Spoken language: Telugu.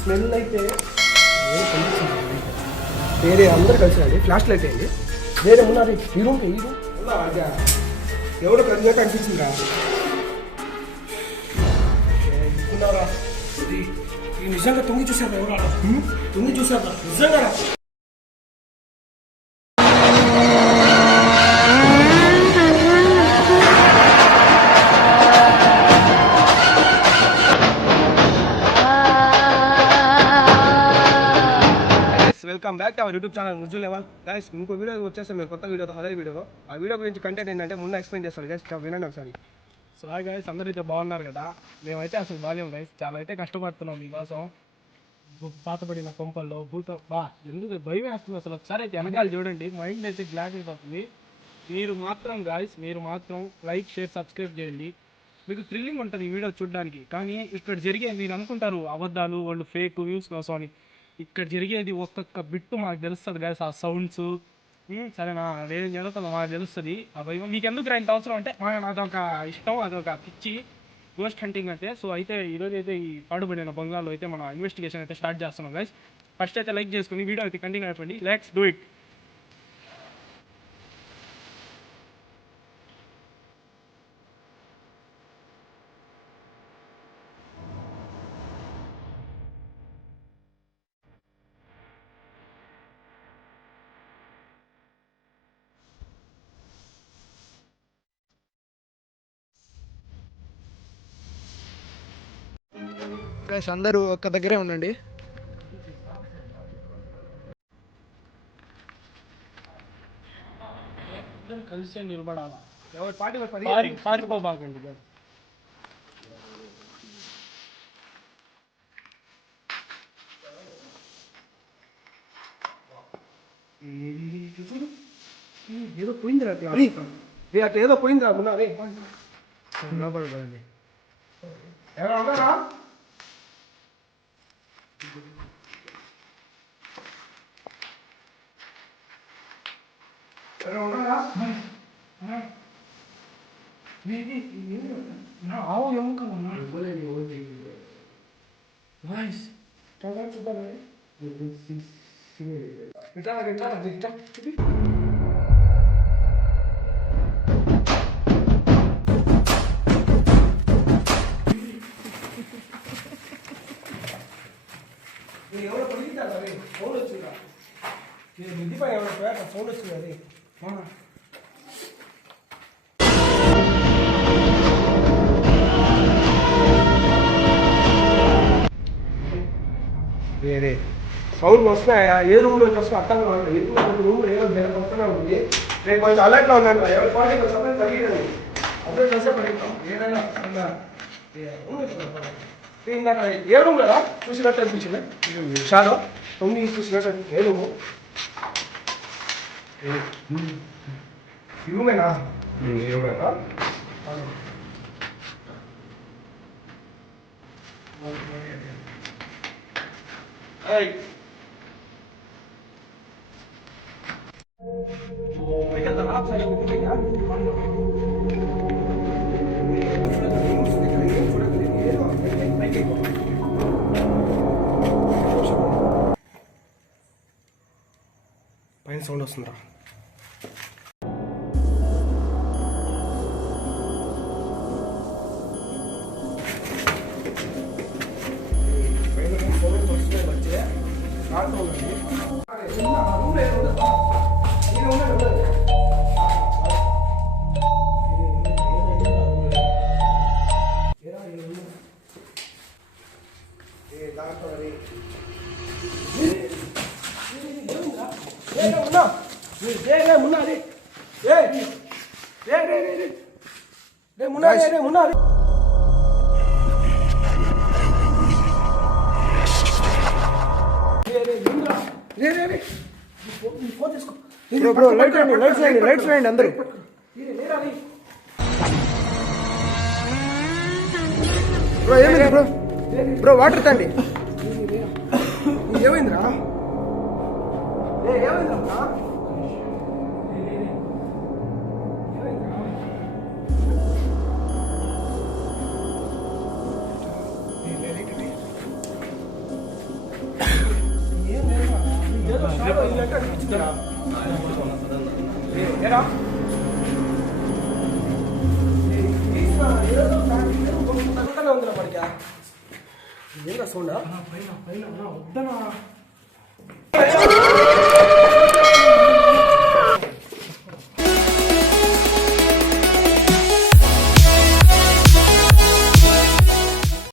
స్మెల్ అయితే వేరే అందరు కలిసినండి. ఫ్లాష్ లైట్ అయింది. వేరే ఉన్నారు ఈ రూమ్ ఎవడో కలిసినట్టు అనిపించిందిరా. ఈ నిజంగా తొంగి చూసారు ఎవరు తొంగి చూసారు నిజంగా. Welcome back to our YouTube channel నుజుల్ లెవెల్ గైస్. ఇంకో వీడియో వచ్చేస్తే మీరు కొత్త వీడియోతో అదే వీడియో. ఆ వీడియో గురించి కంటెంట్ ఏంటంటే ముందు ఎక్స్ప్లెయిన్ చేస్తాను గైస్, వినండి ఒకసారి. సో హాయ్ గైస్, అందరూ అయితే బాగున్నారు కదా. మేమైతే అసలు బాగాలేము గైస్, చాలా అయితే కష్టపడుతున్నాం మీకోసం. పాతపడిన కొంపల్లో ఎందుకు భయం వేస్తుంది అసలు. ఒకసారి అయితే వెనకాల చూడండి, మైండ్ అయితే బ్లాక్ అయిపోతుంది. మీరు మాత్రం లైక్ షేర్ సబ్స్క్రైబ్ చేయండి. మీకు థ్రిల్లింగ్ ఉంటుంది ఈ వీడియో చూడడానికి. కానీ ఇక్కడ జరిగేది మీరు అనుకుంటారు అబద్ధాలు, వాళ్ళు ఫేక్ వ్యూస్ కోసం అని. ఇక్కడ జరిగేది ఒక్కొక్క బిట్టు మాకు తెలుస్తుంది గైస్. ఆ సౌండ్స్ సరేనా, ఏం జరుగుతుందో మాకు తెలుస్తుంది. ఆ భయం మీకు ఎందుకు ఇంత అవసరం అంటే అదొక ఇష్టం, అదొక పిచ్చి గోస్ట్ హంటింగ్ అంటే. సో అయితే ఈరోజు అయితే ఈ పాడుబడిన బంగాల్లో అయితే మన ఇన్వెస్టిగేషన్ అయితే స్టార్ట్ చేస్తున్నాం గైస్. ఫస్ట్ అయితే లైక్ చేసుకుని వీడియో అయితే కంటిన్యూ అయిపోయింది. Let's do it. గైస్ అందరూ ఒక్క దగ్గరే ఉండండి. కలిసే నిలబడాలా, పారిపోబాకండి. ఏదో పోయిందిరా అట్లా, ఏదో పోయిందిరా ఉన్నది. నిలబడదండి ఎవరు ఉన్నారా? ఆవు ఎముకలు ఎవరో పడిగితారు అదే ఫోన్ వచ్చిందా? నేను మిద్దిపై ఎవరో ఫోన్ వచ్చింది. అది వేరే సౌండ్ వస్తున్నాయా? ఏ రూమ్లో వస్తున్నా అర్థం కావాలి. రూమ్లో ఏదో వస్తూనే ఉంది. రేపు కొంచెం అలర్ట్లో ఉన్నాను. ఎవరి పార్టీ సమయం తగ్గిదండి. అప్పుడే కాసేపు అడుగుతాం ఏదైనా ఇందాక ఏ రూమ్ కదా చూసినట్టు అనిపించింది. షాలో 9 చూసినట్టు ఏ రూము? ఈ రూమేనా? ఈ రూమేనా? పైన సౌండ్ వస్తుందా? లైట్స్ వేయండి అందరూ. బ్రో ఏమైంది బ్రో? Bro water తండి. ఏమైందిరా? ఏమైందమ్మా? ఏంటా సౌండా?